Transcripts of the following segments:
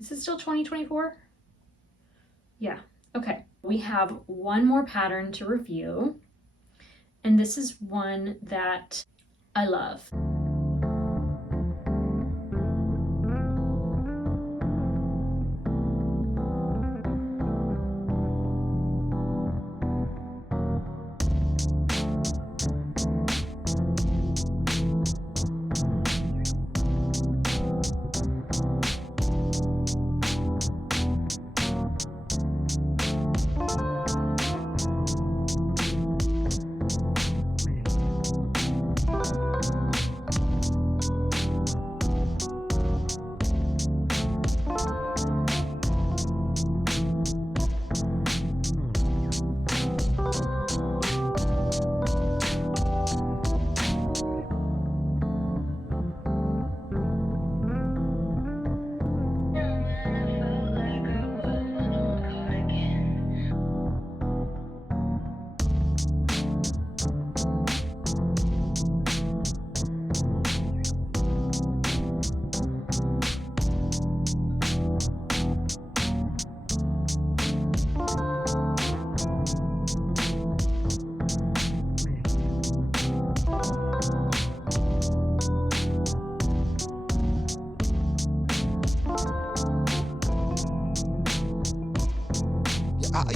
Is it still 2024? Yeah, okay. We have one more pattern to review, and this is one that I love.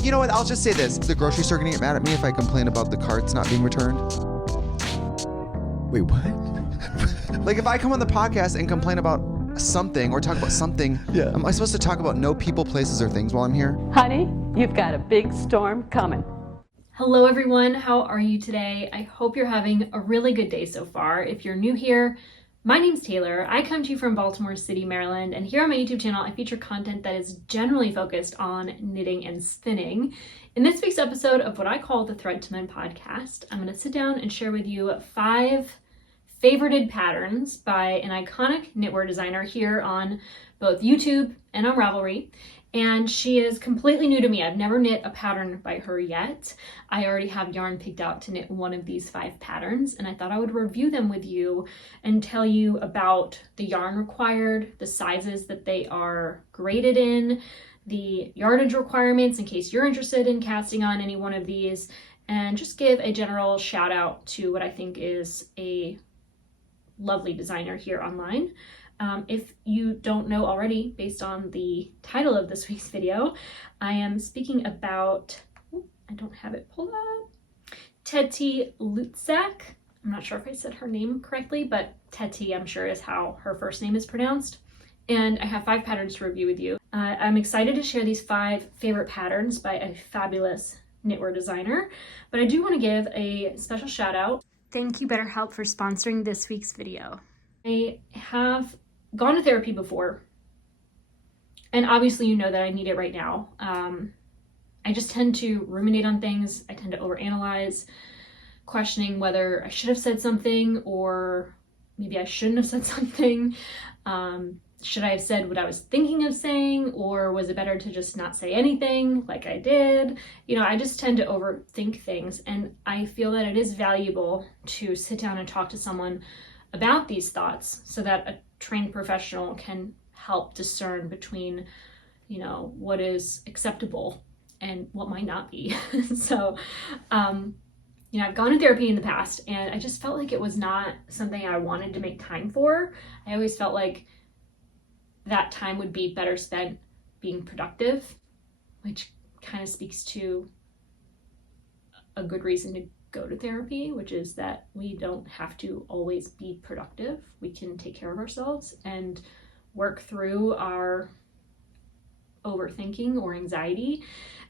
You know what? I'll just say this. The grocery store gonna get mad at me if I complain about the carts not being returned. Wait, what? Like if I come on the podcast and complain about something or talk about something, Yeah. am I supposed to talk about no people, places, or things while I'm here? Honey, you've got a big storm coming. Hello everyone, how are you today? I hope you're having a really good day so far. If you're new here, my name's Taylor. I come to you from Baltimore City, Maryland, and here on my YouTube channel, I feature content that is generally focused on knitting and spinning. In this week's episode of what I call the Thread to Mend podcast, I'm going to sit down and share with you 5 favorited patterns by an iconic knitwear designer here on both YouTube and on Ravelry. And she is completely new to me. I've never knit a pattern by her yet. I already have yarn picked out to knit one of these 5 patterns, and I thought I would review them with you and tell you about the yarn required, the sizes that they are graded in, the yardage requirements in case you're interested in casting on any one of these, and just give a general shout out to what I think is a lovely designer here online. If you don't know already, based on the title of this week's video, I am speaking about, I don't have it pulled up, Teti Lutsak. I'm not sure if I said her name correctly, but Teti, I'm sure, is how her first name is pronounced. And I have 5 patterns to review with you. I'm excited to share these 5 favorite patterns by a fabulous knitwear designer, but I do want to give a special shout out. Thank you, BetterHelp, for sponsoring this week's video. I have gone to therapy before, and obviously you know that I need it right now. I just tend to ruminate on things. I tend to overanalyze, questioning whether I should have said something or maybe I shouldn't have said something. Should I have said what I was thinking of saying, or was it better to just not say anything like I did? You know, I just tend to overthink things, and I feel that it is valuable to sit down and talk to someone about these thoughts so that a trained professional can help discern between, you know, what is acceptable and what might not be. So, you know, I've gone to therapy in the past, and I just felt like it was not something I wanted to make time for. I always felt like that time would be better spent being productive, which kind of speaks to a good reason to go to therapy, which is that we don't have to always be productive. We can take care of ourselves and work through our overthinking or anxiety.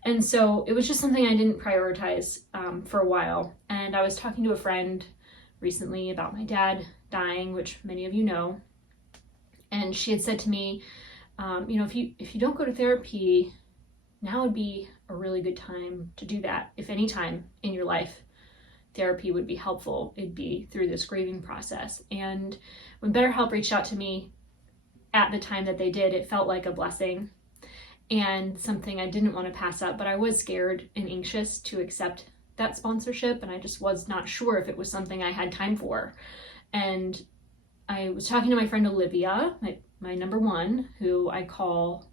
And so it was just something I didn't prioritize for a while. And I was talking to a friend recently about my dad dying, which many of you know. And she had said to me, you know, if you don't go to therapy, now would be a really good time to do that. If any time in your life therapy would be helpful, it'd be through this grieving process. And when BetterHelp reached out to me at the time that they did, it felt like a blessing and something I didn't want to pass up, but I was scared and anxious to accept that sponsorship, and I just was not sure if it was something I had time for. And I was talking to my friend Olivia, my my number one, who I call,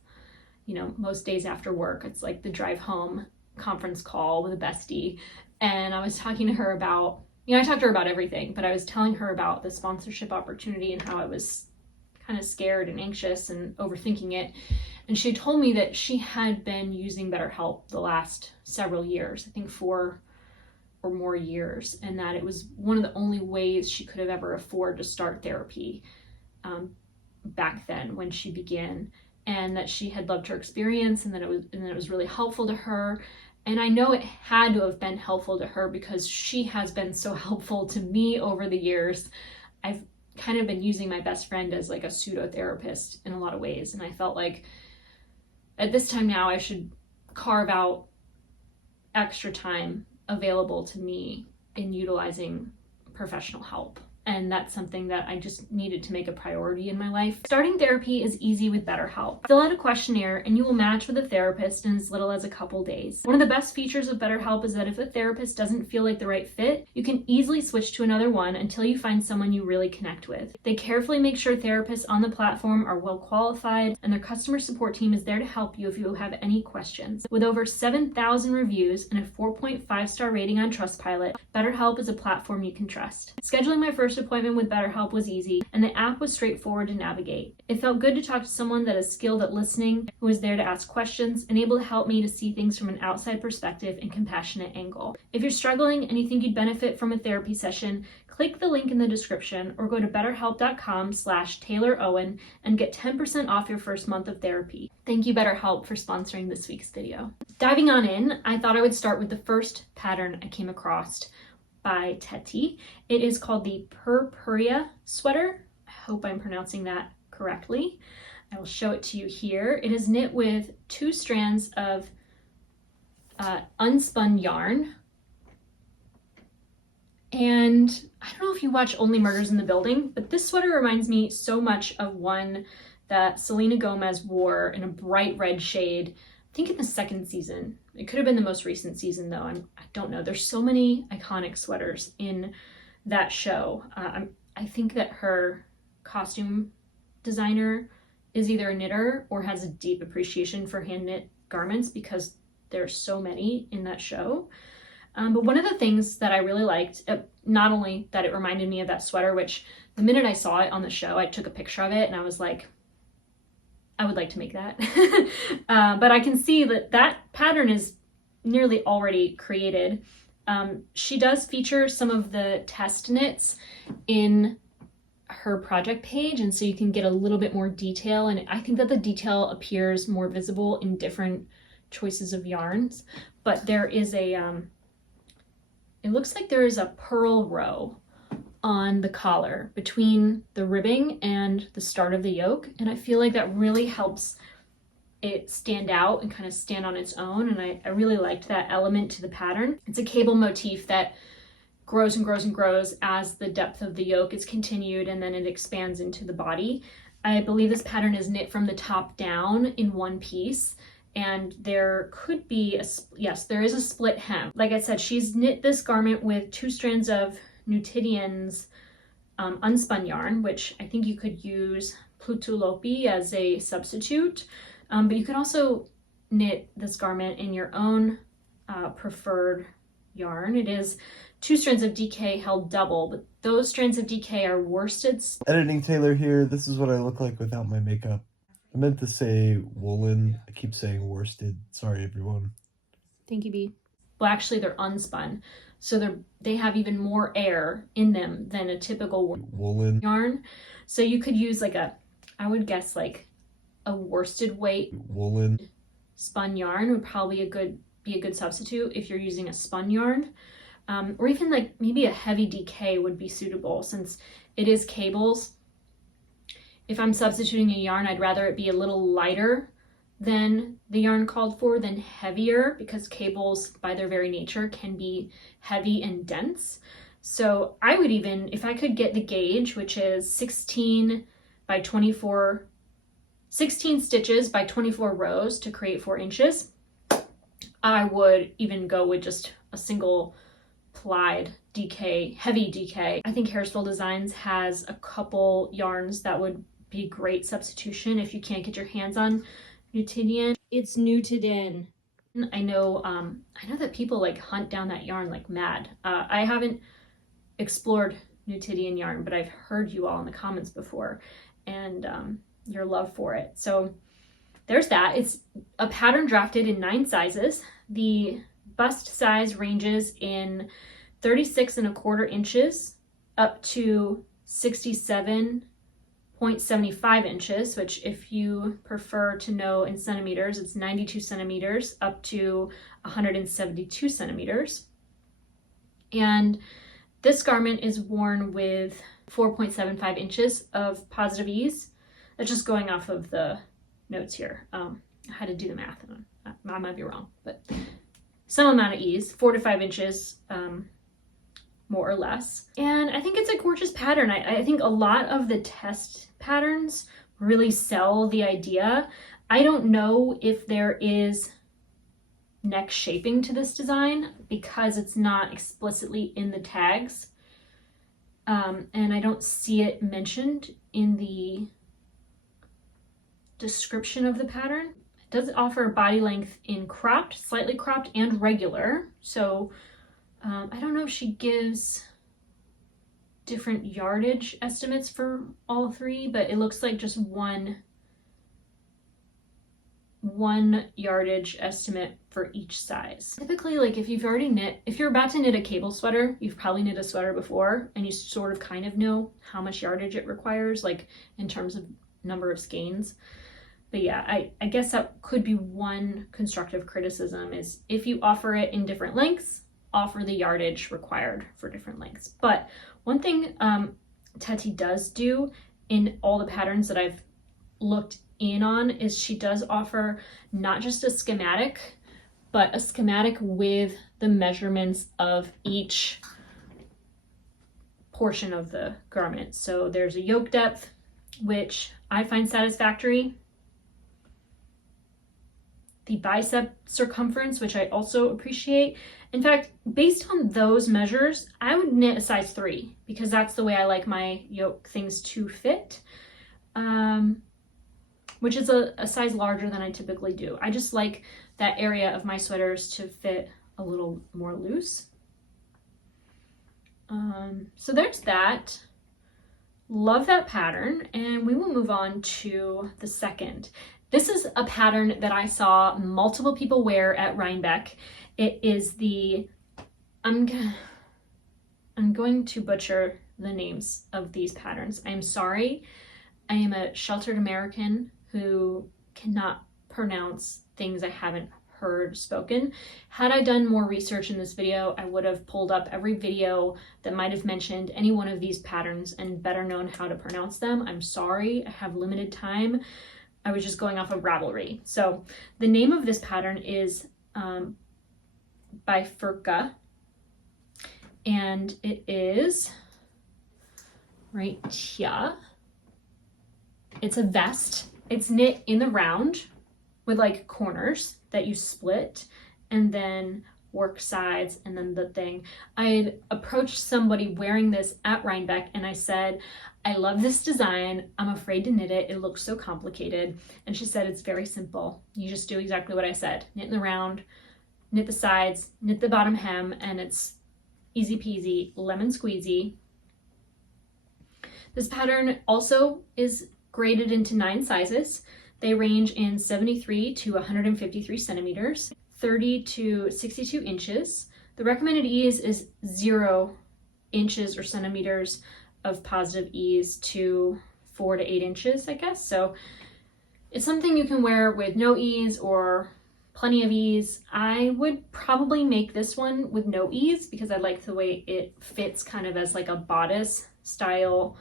most days after work. It's like the drive home conference call with a bestie. And I was talking to her about, I talked to her about everything, but I was telling her about the sponsorship opportunity and how I was kind of scared and anxious and overthinking it. And she told me that she had been using BetterHelp the last several years, I think 4 or more years, and that it was one of the only ways she could have ever afforded to start therapy back then when she began, and that she had loved her experience, and that it was really helpful to her. And I know it had to have been helpful to her because she has been so helpful to me over the years. I've kind of been using my best friend as like a pseudo therapist in a lot of ways, and I felt like at this time now I should carve out extra time available to me in utilizing professional help. And that's something that I just needed to make a priority in my life. Starting therapy is easy with BetterHelp. Fill out a questionnaire and you will match with a therapist in as little as a couple days. One of the best features of BetterHelp is that if a therapist doesn't feel like the right fit, you can easily switch to another one until you find someone you really connect with. They carefully make sure therapists on the platform are well qualified, and their customer support team is there to help you if you have any questions. With over 7,000 reviews and a 4.5-star rating on Trustpilot, BetterHelp is a platform you can trust. Scheduling my first appointment with BetterHelp was easy, and the app was straightforward to navigate. It felt good to talk to someone that is skilled at listening, who is there to ask questions, and able to help me to see things from an outside perspective and compassionate angle. If you're struggling and you think you'd benefit from a therapy session, click the link in the description or go to betterhelp.com/TaylorOwen and get 10% off your first month of therapy. Thank you, BetterHelp, for sponsoring this week's video. Diving on in, I thought I would start with the first pattern I came across by Teti. It is called the Purpurea Sweater. I hope I'm pronouncing that correctly. I will show it to you here. It is knit with 2 strands of unspun yarn. And I don't know if you watch Only Murders in the Building, but this sweater reminds me so much of one that Selena Gomez wore in a bright red shade, I think in the 2nd season. It could have been the most recent season though, I don't know. There's so many iconic sweaters in that show. I think that her costume designer is either a knitter or has a deep appreciation for hand knit garments because there's so many in that show. But one of the things that I really liked, not only that it reminded me of that sweater, which the minute I saw it on the show, I took a picture of it and I was like, I would like to make that. But I can see that pattern is nearly already created. She does feature some of the test knits in her project page, and so you can get a little bit more detail, and I think that the detail appears more visible in different choices of yarns. But there is it looks like there is a purl row on the collar between the ribbing and the start of the yoke, and I feel like that really helps it stand out and kind of stand on its own, and I really liked that element to the pattern. It's a cable motif that grows and grows and grows as the depth of the yoke is continued, and then it expands into the body. I believe this pattern is knit from the top down in one piece, and there could be yes, there is a split hem. Like I said, she's knit this garment with 2 strands of Nutidian's unspun yarn, which I think you could use Plutulopi as a substitute, but you could also knit this garment in your own preferred yarn. It is 2 strands of DK held double, but those strands of DK are worsted. Editing Taylor here. This is what I look like without my makeup. I meant to say woolen. I keep saying worsted. Sorry, everyone. Thank you, B. Well, actually, they're unspun, so they have even more air in them than a typical woolen yarn. So you could use I would guess like a worsted weight woolen spun yarn would probably be a good substitute if you're using a spun yarn, or even like maybe a heavy DK would be suitable since it is cables. If I'm substituting a yarn, I'd rather it be a little lighter than the yarn called for than heavier, because cables by their very nature can be heavy and dense. So I would even, if I could get the gauge, which is 16 stitches by 24 rows to create 4 inches, I would even go with just a single plied DK, heavy DK. I think Hairstyle Designs has a couple yarns that would be a great substitution if you can't get your hands on Newtidian. It's Newtidian. I know that people like hunt down that yarn like mad. I haven't explored Newtidian yarn, but I've heard you all in the comments before, and your love for it. So there's that. It's a pattern drafted in 9 sizes. The bust size ranges in 36¼ inches up to 67.75 inches, which if you prefer to know in centimeters, it's 92 centimeters up to 172 centimeters. And this garment is worn with 4.75 inches of positive ease. That's just going off of the notes here. I had to do the math. I might be wrong, but some amount of ease, 4 to 5 inches, more or less. And I think it's a gorgeous pattern. I think a lot of the test patterns really sell the idea. I don't know if there is neck shaping to this design because it's not explicitly in the tags. And I don't see it mentioned in the description of the pattern. It does offer body length in cropped, slightly cropped, and regular. So I don't know if she gives different yardage estimates for all 3, but it looks like just one yardage estimate for each size. Typically, like if you're about to knit a cable sweater, you've probably knit a sweater before and you sort of kind of know how much yardage it requires, like in terms of number of skeins. But yeah, I guess that could be one constructive criticism is if you offer it in different lengths, offer the yardage required for different lengths. But one thing Teti does do in all the patterns that I've looked in on is she does offer not just a schematic, but a schematic with the measurements of each portion of the garment. So there's a yoke depth, which I find satisfactory. The bicep circumference, which I also appreciate. In fact, based on those measures, I would knit a size 3 because that's the way I like my yoke things to fit, which is a size larger than I typically do. I just like that area of my sweaters to fit a little more loose. So there's that. Love that pattern, and we will move on to the second. This is a pattern that I saw multiple people wear at Rhinebeck. It is the, I'm going to butcher the names of these patterns. I am sorry. I am a sheltered American who cannot pronounce things I haven't heard spoken. Had I done more research in this video, I would have pulled up every video that might have mentioned any one of these patterns and better known how to pronounce them. I'm sorry, I have limited time. I was just going off of Ravelry. So the name of this pattern is Bifurca, and it is right here. It's a vest. It's knit in the round with like corners that you split and then work sides and then the thing. I had approached somebody wearing this at Rhinebeck and I said, I love this design. I'm afraid to knit it. It looks so complicated. And she said, it's very simple. You just do exactly what I said. Knit in the round, knit the sides, knit the bottom hem, and it's easy peasy, lemon squeezy. This pattern also is graded into 9 sizes. They range in 73 to 153 centimeters, 30 to 62 inches. The recommended ease is 0 inches or centimeters of positive ease to 4 to 8 inches, I guess. So it's something you can wear with no ease or plenty of ease. I would probably make this one with no ease because I like the way it fits kind of as like a bodice style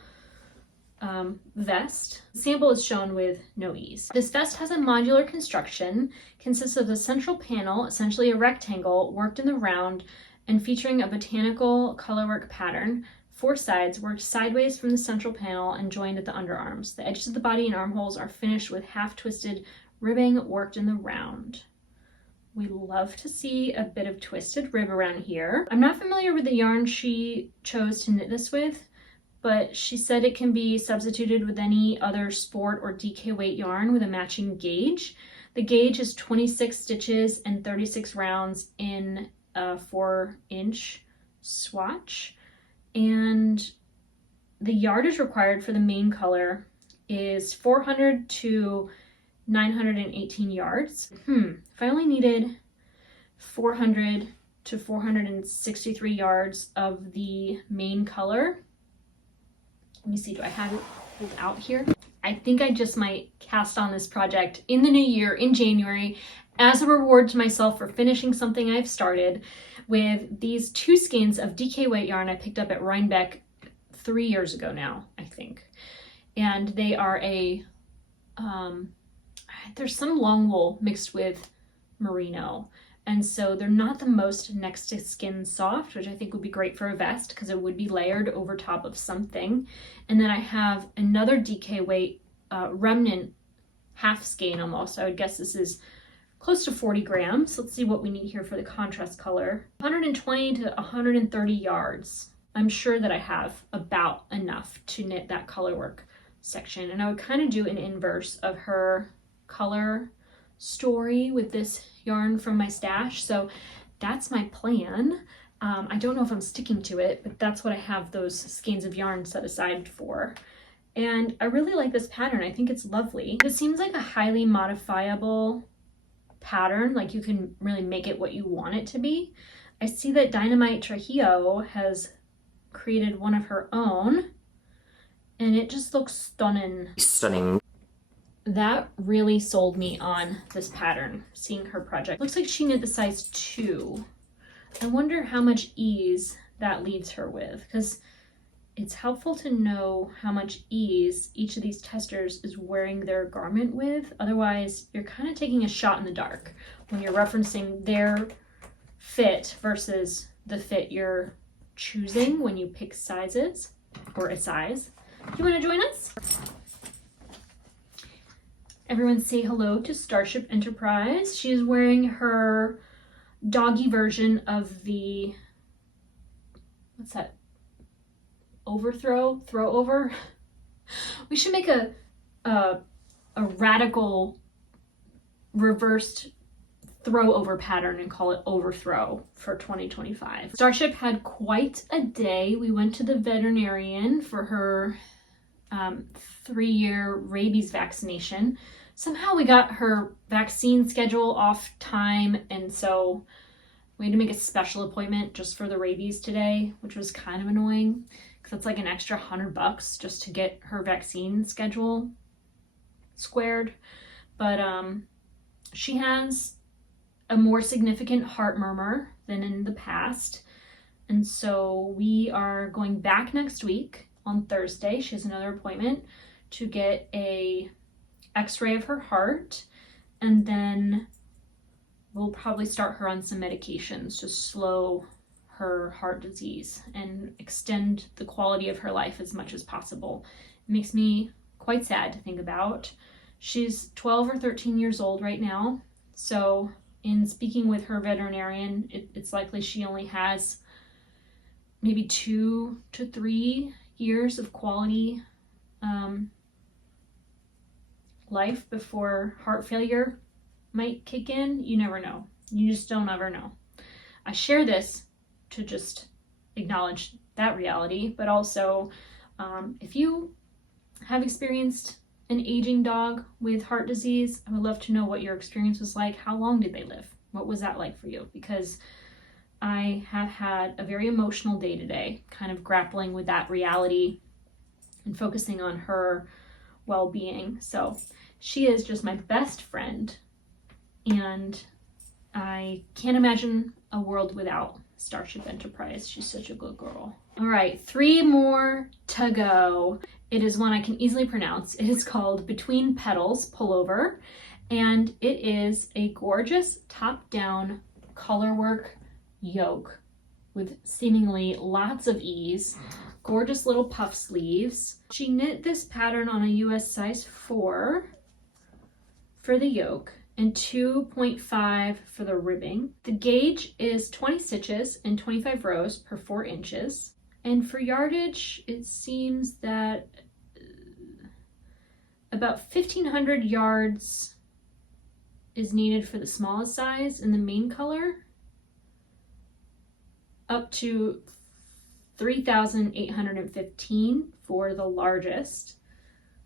vest. The sample is shown with no ease. This vest has a modular construction, consists of a central panel, essentially a rectangle, worked in the round and featuring a botanical colorwork pattern. 4 sides worked sideways from the central panel and joined at the underarms. The edges of the body and armholes are finished with half-twisted ribbing worked in the round. We love to see a bit of twisted rib around here. I'm not familiar with the yarn she chose to knit this with, but she said it can be substituted with any other sport or DK weight yarn with a matching gauge. The gauge is 26 stitches and 36 rounds in a 4-inch swatch, and the yardage required for the main color is 400 to 918 yards. If I only needed 400 to 463 yards of the main color, let me see, do I have it pulled out here? I think I just might cast on this project in the new year in January as a reward to myself for finishing something I've started with these 2 skeins of DK weight yarn I picked up at Rhinebeck 3 years ago now, I think. And they are there's some long wool mixed with merino. And so they're not the most next to skin soft, which I think would be great for a vest because it would be layered over top of something. And then I have another DK weight remnant half skein almost. I would guess this is close to 40 grams. Let's see what we need here for the contrast color. 120 to 130 yards. I'm sure that I have about enough to knit that color work section. And I would kind of do an inverse of her color story with this yarn from my stash. So that's my plan. I don't know if I'm sticking to it, but that's what I have those skeins of yarn set aside for. And I really like this pattern. I think it's lovely. This seems like a highly modifiable pattern. Like you can really make it what you want it to be. I see that Dynamite Trujillo has created one of her own, and it just looks stunning. Stunning. That really sold me on this pattern, seeing her project. Looks like she knit the size 2. I wonder how much ease that leaves her with, because it's helpful to know how much ease each of these testers is wearing their garment with. Otherwise, you're kind of taking a shot in the dark when you're referencing their fit versus the fit you're choosing when you pick sizes or a size. Do you want to join us? Everyone say hello to Starship Enterprise. She is wearing her doggy version of the, what's that? Overthrow? Throw over? We should make a radical reversed throw over pattern and call it overthrow for 2025. Starship had quite a day. We went to the veterinarian for her 3-year rabies vaccination. Somehow we got her vaccine schedule off time, and so we had to make a special appointment just for the rabies today, which was kind of annoying because it's like an extra $100 just to get her vaccine schedule squared. But she has a more significant heart murmur than in the past, and so we are going back next week on Thursday. She has another appointment to get a x-ray of her heart, and then we'll probably start her on some medications to slow her heart disease and extend the quality of her life as much as possible. It makes me quite sad to think about. She's 12 or 13 years old right now, so in speaking with her veterinarian, it's likely she only has maybe 2 to 3 years of quality life before heart failure might kick in. You never know. You just don't ever know. I share this to just acknowledge that reality, but also if you have experienced an aging dog with heart disease, I would love to know what your experience was like. How long did they live? What was that like for you? Because I have had a very emotional day today, kind of grappling with that reality and focusing on her well-being. So she is just my best friend, and I can't imagine a world without Starship Enterprise. She's such a good girl. All right, 3 more to go. It is one I can easily pronounce. It is called Between Petals Pullover, and it is a gorgeous top-down colorwork yoke with seemingly lots of ease. Gorgeous little puff sleeves. She knit this pattern on a US size 4 for the yoke and 2.5 for the ribbing. The gauge is 20 stitches and 25 rows per 4 inches. And for yardage, it seems that about 1,500 yards is needed for the smallest size in the main color, up to 3,815 for the largest.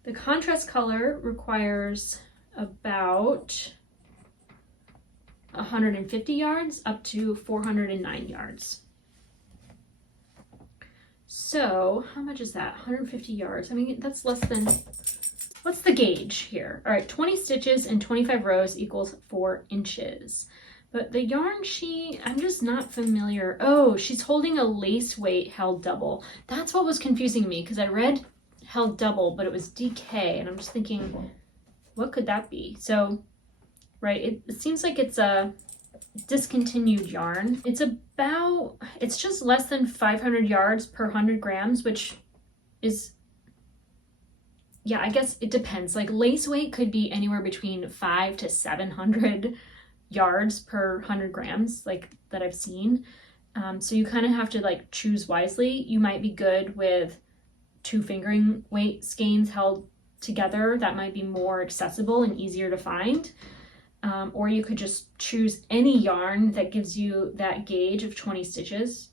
The contrast color requires about 150 yards up to 409 yards. So how much is that? 150 yards. I mean, that's less than, what's the gauge here? All right, 20 stitches and 25 rows equals 4 inches. But the yarn I'm just not familiar. Oh, she's holding a lace weight held double. That's what was confusing me, because I read held double, but it was DK, and I'm just thinking, what could that be? So, right, it seems like it's a discontinued yarn. It's just less than 500 yards per 100 grams, which is, yeah, I guess it depends. Like lace weight could be anywhere between 500 to 700 yards per 100 grams, like that I've seen. So you kind of have to like choose wisely. You might be good with 2 fingering weight skeins held together. That might be more accessible and easier to find. Or you could just choose any yarn that gives you that gauge of 20 stitches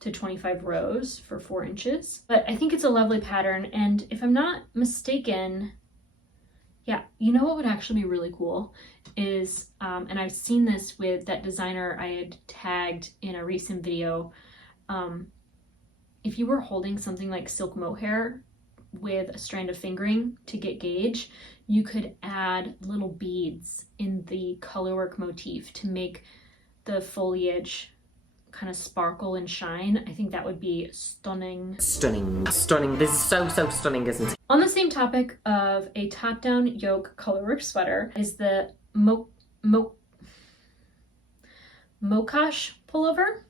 to 25 rows for 4 inches. But I think it's a lovely pattern. And if I'm not mistaken, yeah, you know what would actually be really cool is, and I've seen this with that designer I had tagged in a recent video, if you were holding something like silk mohair with a strand of fingering to get gauge, you could add little beads in the colorwork motif to make the foliage kind of sparkle and shine. I think that would be stunning. Stunning, stunning. This is so stunning, isn't it? On the same topic of a top-down yoke colorwork sweater is the Mokash pullover.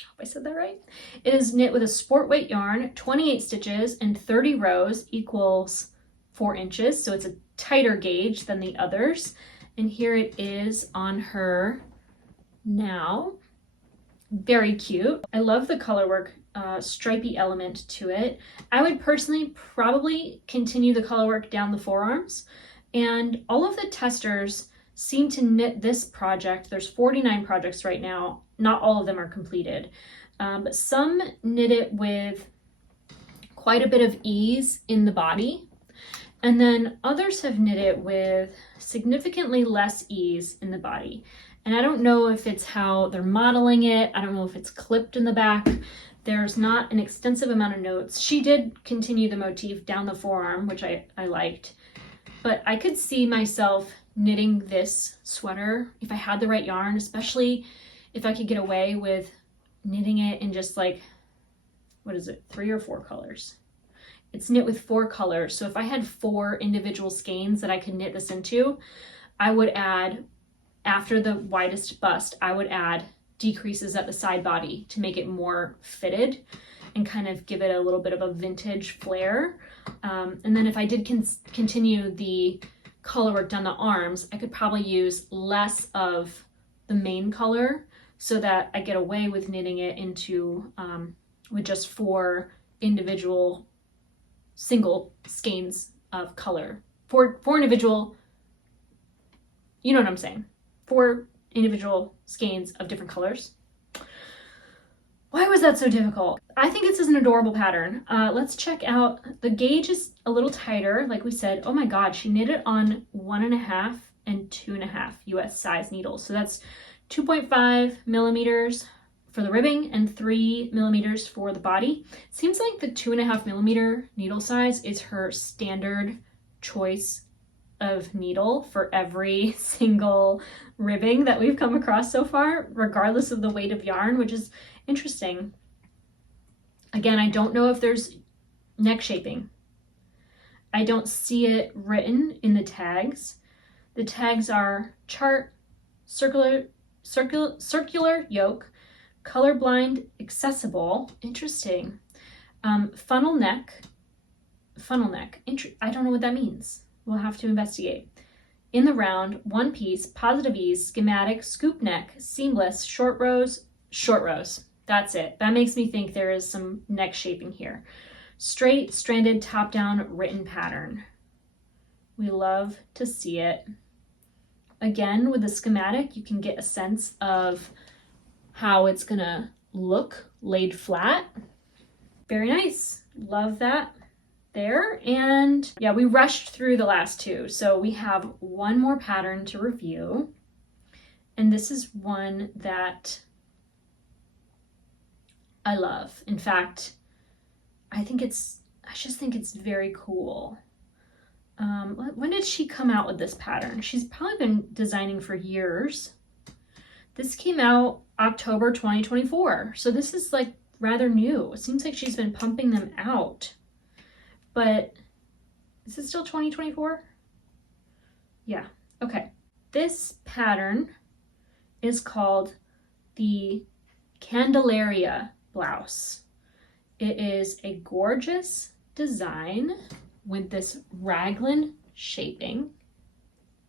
I hope I said that right. It is knit with a sport weight yarn, 28 stitches and 30 rows equals 4 inches. So it's a tighter gauge than the others. And here it is on her now. Very cute. I love the colorwork stripy element to it. I would personally probably continue the colorwork down the forearms, and all of the testers seem to knit this project. There's 49 projects right now. Not all of them are completed, but some knit it with quite a bit of ease in the body, and then others have knit it with significantly less ease in the body. And I don't know if it's how they're modeling it. I don't know if it's clipped in the back. There's not an extensive amount of notes. She did continue the motif down the forearm, which I liked. But I could see myself knitting this sweater if I had the right yarn, especially if I could get away with knitting it in just like, what is it, 3 or 4 colors. It's knit with 4 colors. So if I had 4 individual skeins that I could knit this into, I would add, after the widest bust, I would add decreases at the side body to make it more fitted and kind of give it a little bit of a vintage flair. And then if I did continue the colorwork down the arms, I could probably use less of the main color so that I get away with knitting it into with just 4 individual single skeins of color. 4 individual, you know what I'm saying, 4 individual skeins of different colors. Why was that so difficult? I think this is an adorable pattern. Let's check out, the gauge is a little tighter, like we said. Oh my God, she knit it on 1.5 and 2.5 US size needles. So that's 2.5 millimeters for the ribbing and 3 millimeters for the body. Seems like the 2.5 millimeter needle size is her standard choice of needle for every single ribbing that we've come across so far, regardless of the weight of yarn, which is interesting. Again, I don't know if there's neck shaping. I don't see it written in the tags. The tags are chart, circular yoke, colorblind, accessible, interesting, funnel neck. I don't know what that means. We'll have to investigate. In the round, 1 piece, positive ease, schematic, scoop neck, seamless, short rows. That's it. That makes me think there is some neck shaping here. Straight, stranded, top-down written pattern. We love to see it. Again, with the schematic, you can get a sense of how it's gonna look laid flat. Very nice. Love that there. And yeah, we rushed through the last two. So we have one more pattern to review. And this is one that I love. In fact, I just think it's very cool. When did she come out with this pattern? She's probably been designing for years. This came out October 2024. So this is like rather new. It seems like she's been pumping them out. But is it still 2024? Yeah, okay. This pattern is called the Candelaria blouse. It is a gorgeous design with this raglan shaping.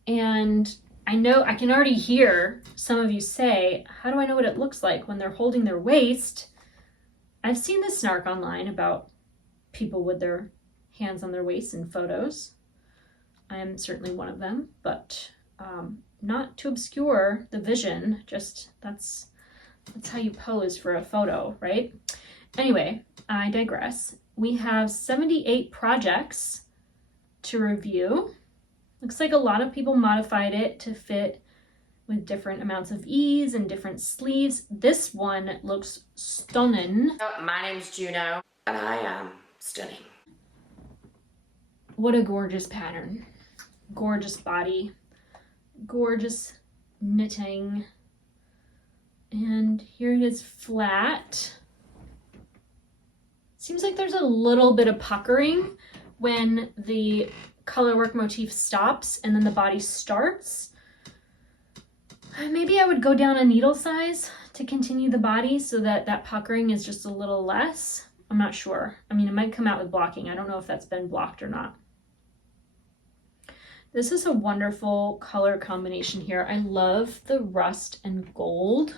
And I know I can already hear some of you say, how do I know what it looks like when they're holding their waist? I've seen this snark online about people with their hands on their waist in photos. I am certainly one of them, but not to obscure the vision, just that's how you pose for a photo, right? Anyway, I digress. We have 78 projects to review. Looks like a lot of people modified it to fit with different amounts of ease and different sleeves. This one looks stunning. My name's Juno, and I am stunning. What a gorgeous pattern. Gorgeous body. Gorgeous knitting. And here it is flat. Seems like there's a little bit of puckering when the colorwork motif stops and then the body starts. Maybe I would go down a needle size to continue the body so that that puckering is just a little less. I'm not sure. I mean, it might come out with blocking. I don't know if that's been blocked or not. This is a wonderful color combination here. I love the rust and gold.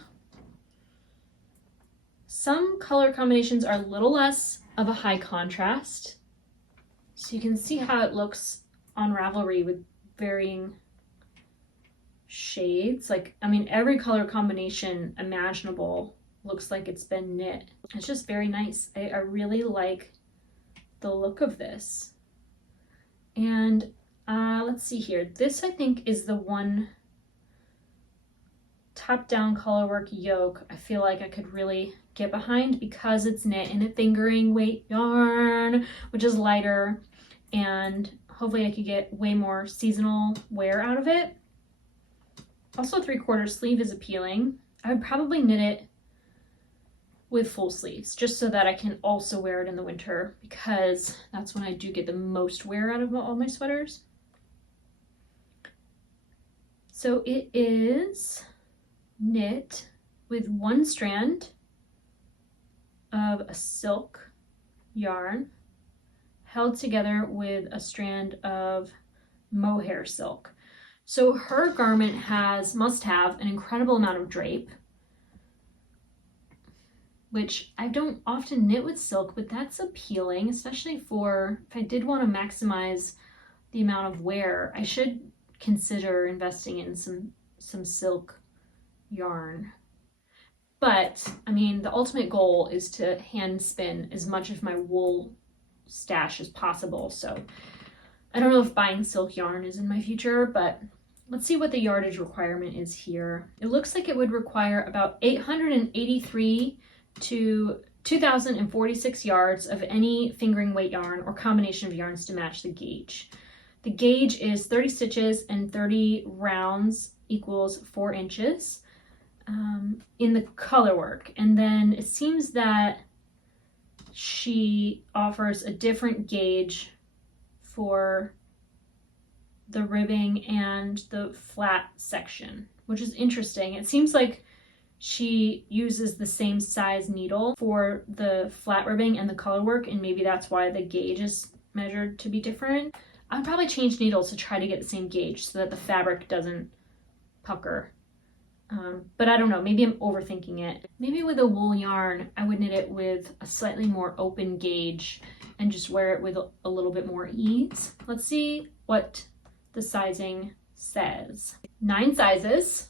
Some color combinations are a little less of a high contrast. So you can see how it looks on Ravelry with varying shades. Like, I mean, every color combination imaginable looks like it's been knit. It's just very nice. I really like the look of this. And let's see here. This, I think, is the one top-down colorwork yoke I feel like I could really get behind because it's knit in a fingering weight yarn, which is lighter, and hopefully I could get way more seasonal wear out of it. Also, 3/4 sleeve is appealing. I would probably knit it with full sleeves just so that I can also wear it in the winter because that's when I do get the most wear out of all my sweaters. So it is knit with one strand of a silk yarn held together with a strand of mohair silk. So her garment must have an incredible amount of drape, which I don't often knit with silk, but that's appealing, especially for if I did want to maximize the amount of wear. I should consider investing in some silk yarn. But I mean, the ultimate goal is to hand spin as much of my wool stash as possible. So I don't know if buying silk yarn is in my future, but let's see what the yardage requirement is here. It looks like it would require about 883 to 2,046 yards of any fingering weight yarn or combination of yarns to match the gauge. The gauge is 30 stitches and 30 rounds equals 4 inches in the color work. And then it seems that she offers a different gauge for the ribbing and the flat section, which is interesting. It seems like she uses the same size needle for the flat ribbing and the color work, and maybe that's why the gauge is measured to be different. I'd probably change needles to try to get the same gauge so that the fabric doesn't pucker. But I don't know, maybe I'm overthinking it. Maybe with a wool yarn, I would knit it with a slightly more open gauge and just wear it with a little bit more ease. Let's see what the sizing says. 9 sizes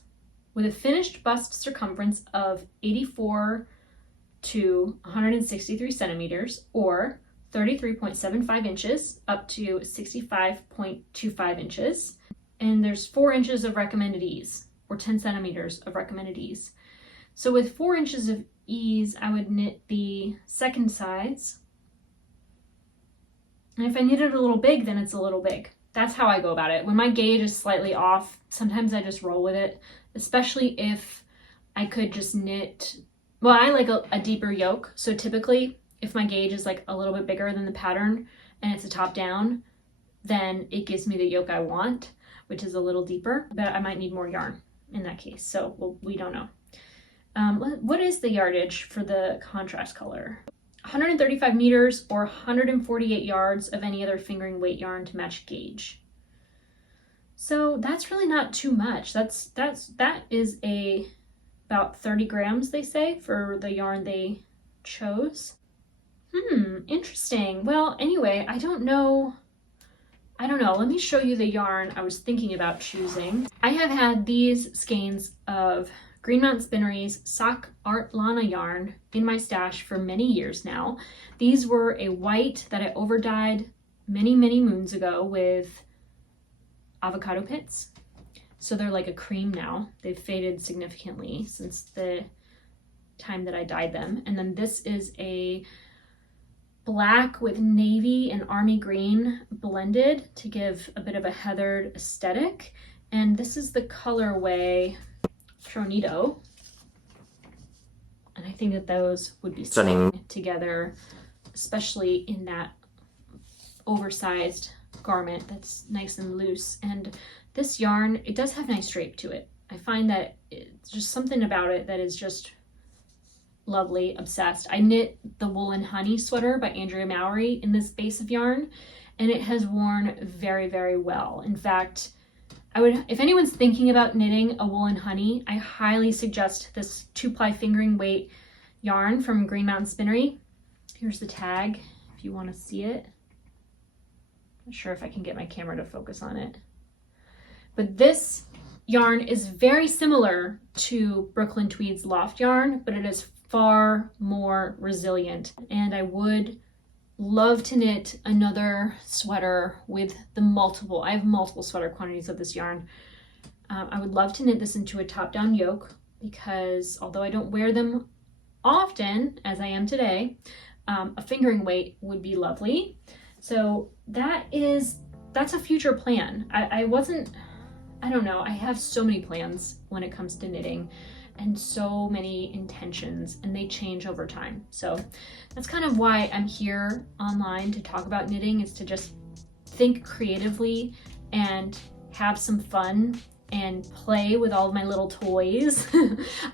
with a finished bust circumference of 84 to 163 centimeters, or 33.75 inches up to 65.25 inches. And there's 4 inches of recommended ease, or 10 centimeters of recommended ease. So with 4 inches of ease, I would knit the second size. And if I knit it a little big, then it's a little big. That's how I go about it. When my gauge is slightly off, sometimes I just roll with it, especially if I could just knit, well, I like a deeper yoke. So typically, if my gauge is like a little bit bigger than the pattern and it's a top down, then it gives me the yoke I want, which is a little deeper, but I might need more yarn in that case. So we don't know. What is the yardage for the contrast color? 135 meters or 148 yards of any other fingering weight yarn to match gauge. So that's really not too much. That is about 30 grams, they say, for the yarn they chose. Interesting. Well, anyway, I don't know. Let me show you the yarn I was thinking about choosing. I have had these skeins of Green Mountain Spinnery's Sock Art Lana yarn in my stash for many years now. These were a white that I overdyed many, many moons ago with avocado pits. So they're like a cream now. They've faded significantly since the time that I dyed them. And then this is a black with navy and army green blended to give a bit of a heathered aesthetic. And this is the colorway Tronito. And I think that those would be stunning together, especially in that oversized garment that's nice and loose. And this yarn, it does have nice drape to it. I find that it's just something about it that is just lovely. Obsessed. I knit the Woolen Honey sweater by Andrea Mowry in this base of yarn, and it has worn very, very well. In fact, if anyone's thinking about knitting a Woolen Honey, I highly suggest this 2-ply fingering weight yarn from Green Mountain Spinnery. Here's the tag if you want to see it. Not sure if I can get my camera to focus on it. But this yarn is very similar to Brooklyn Tweed's Loft yarn, but it is far more resilient. And I would love to knit another sweater with I have multiple sweater quantities of this yarn. I would love to knit this into a top-down yoke because although I don't wear them often, as I am today, a fingering weight would be lovely. So that's a future plan. I don't know, I have so many plans when it comes to knitting and so many intentions, and they change over time. So that's kind of why I'm here online to talk about knitting, is to just think creatively and have some fun and play with all of my little toys.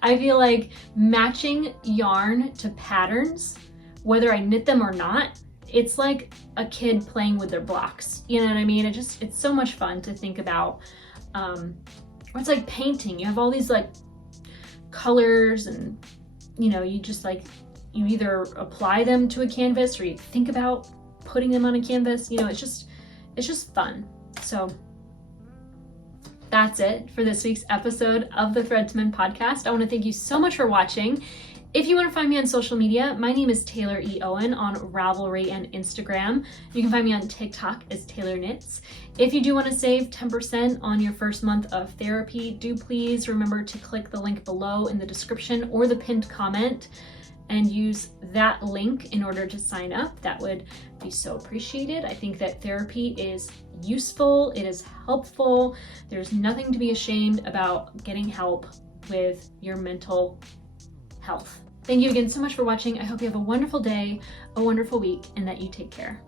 I feel like matching yarn to patterns, whether I knit them or not, it's like a kid playing with their blocks. You know what I mean? It's so much fun to think about. Or it's like painting. You have all these like colors, and you either apply them to a canvas or you think about putting them on a canvas. It's just fun. So that's it for this week's episode of the Thread to Mend podcast. I want to thank you so much for watching. If you want to find me on social media, my name is Taylor E. Owen on Ravelry and Instagram. You can find me on TikTok as Taylor Knits. If you do want to save 10% on your first month of therapy, do please remember to click the link below in the description or the pinned comment and use that link in order to sign up. That would be so appreciated. I think that therapy is useful, it is helpful. There's nothing to be ashamed about getting help with your mental health. Thank you again so much for watching. I hope you have a wonderful day, a wonderful week, and that you take care.